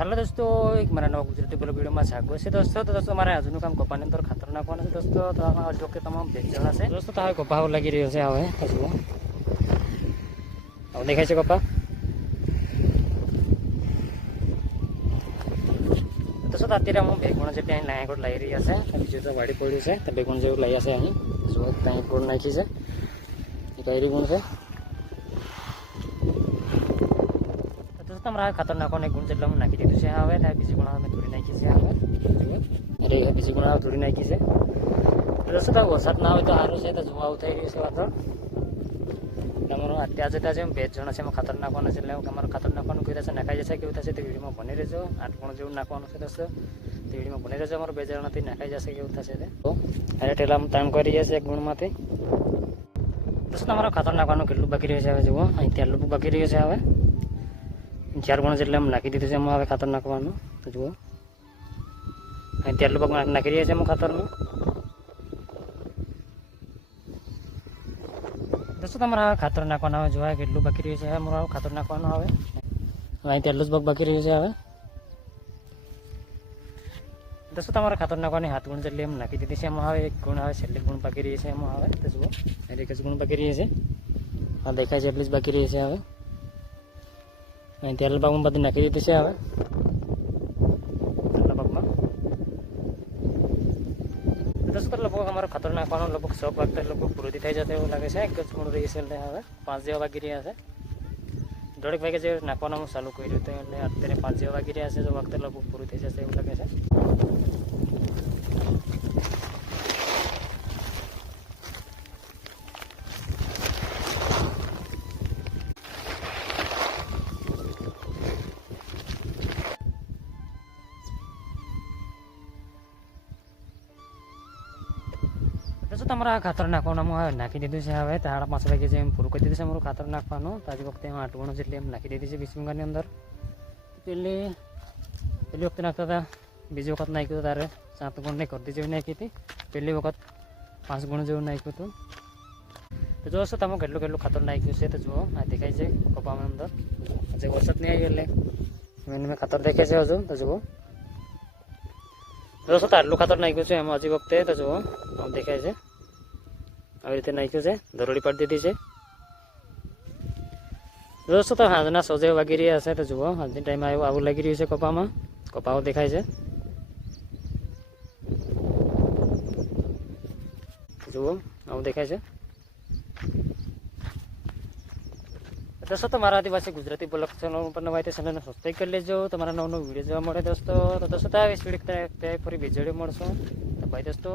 હાલો દોસ્તો એક મારા નવા ગુજરાતી બોલો વિડીયોમાં સ્વાગત છે દોસ્તો. તો દોસ્તો મારે આજનું કામ કપાની અંદર ખાતર નાખવાનું છે દોસ્તો. તો આમાં જો કે તમામ ભેજ જણા છે. દોસ્તો તો હવે કપાવ લાગી રહ્યો છે હવે હજુ. હવે દેખાય છે કપા દોસ્તો તો અત્યારે હું બે છે ત્યાં અહીં નાયા ગોળ લઈ રહ્યા છે. બીજું તો વાડી પડ્યું છે તો બેગુણ જેવું લઈ છે અહીં. જો ત્યાં ગોળ નાખી છે. કઈ ગુણ છે. તો તમારા ખાતર ને ગુણ જેટલા નાખી દીધું છે. હવે ત્યાં બીજી ગુણ અમે ધોરી નાખી છે અરે બીજી ગુણ ધોરી નાખી છે. રસ્તો તો વરસાદ ના હોય તો સારું છે, તો જોવા થઈ રહ્યું છે વાતો. તમારું અત્યારે જતા છે બે જણા છે, એમાં ખાતર નાખવાના છે, એટલે તમારું ખાતર નાખવાનું કેવું થશે નાખાઈ જશે કેવું થશે, તે વિડીયોમાં બની રહેજો. આઠ ગુણ જેવું નાખવાનું છે દોસ્તો તે વિડીયોમાં બની રહેજો અમારું, બે જણાથી નાખાઈ જશે કેવું થશે તે. તો, અરે ટેલામાં તાણ કરી જશે એક ગુણમાંથી. દોસ્તો તમારો ખાતર નાખવાનું કેટલું બાકી રહ્યું છે હવે જુઓ. અહીં તેટલું બાકી રહ્યું છે હવે. ચાર ગુણ જેટલે એમ નાખી દીધું છે એમાં હવે ખાતર નાખવાનું, જુઓ. અહીં તેટલું પગ નાખી રહ્યા છે એમાં ખાતરનું. દોસ્તો, તમારે ખાતર નાખવાનું આવે જોવા કેટલું બાકી રહ્યું છે. હવે મારું ખાતર નાખવાનું આવે. અહીં તેટલું જ બગ બાકી રહ્યું છે હવે. દોસ્તો, તમારા ખાતર નાખવાની હાથ ગુણ જેટલી એમ નાખી દીધી છે. એમાં આવે એક ગુણ આવે, છેલ્લી ગુણ બાકી રહી છે એમાં આવે. તો જુઓ એક જ ગુણ બાકી રહી છે. હા દેખાય છે એટલી જ બાકી રહી છે હવે. અહીં તેલ ભાગમાં બધી નાખી દીધી છે હવે તેલના ભાગમાં દસ પર લગભગ અમારો ખાતર નાખવાનો લગભગ સો વાગતા લગભગ પૂરું થઈ જશે એવું લાગે છે એક જ ગુણ રહી છે એટલે હવે પાંચ જેવા વાગી રહ્યા છે દોઢેક વાગે જે નાખવાનું હું ચાલુ કર્યું હતું એટલે અત્યારે પાંચ જેવા વાગી રહ્યા છે તો વખતે લગભગ પૂરું થઈ જશે એવું લાગે છે તો તમારા ખાતર નાખવાનું હવે નાખી દીધું છે હવે સાડા પાંચ વાગે જેમ પૂરું કરી દીધું છે અમારું ખાતર નાખવાનું. તાજી વખતે એમાં આટવાનું જેટલી એમ નાખી દીધી છે વીસ અંદર. પેલી પેલી વખતે નાખતા હતા, બીજી વખત નાખ્યું હતું તારે સાત ગુણ નહીં કરતી જેવી નાખી હતી. પહેલી વખત પાંચ ગુણ જેવું નાખ્યું હતું. તો જોશો તમે કેટલું કેટલું ખાતર નાખ્યું છે તો જુઓ, આ દેખાય છે કપામાં અંદર. જે વરસાદ નહીં આવી એટલે. મેં ખાતર દેખાય છે હજુ, તો જુઓ. તો આટલું ખાતર નાખ્યું છે એમાં હજી વખતે, તો જુઓ, આમ દેખાય છે. આવી રીતે નાખ્યું છે, ધરોડી પાડી દીધી છે. દોસ્તો, તો હાજના સોજે વાગી રહ્યા હશે, તો જુઓ આજની ટાઈમ આવ્યું આવું લાગી રહ્યું છે કપામાં. કપાઓ દેખાય છે. જુઓ, આવું દેખાય છે. દોસ્તો, તમારા આદિવાસી ગુજરાતી બ્લોગ ચેનલ પર નવા તે ચેનલને સબસ્ક્રાઈબ કરી લેજો. તમારા નવો નવો વીડિયો જોવા મળે દોસ્તો. તો દોસ્તો આવી સ્પીડ ફરી બીજેડી મળશો. તો ભાઈ દોસ્તો.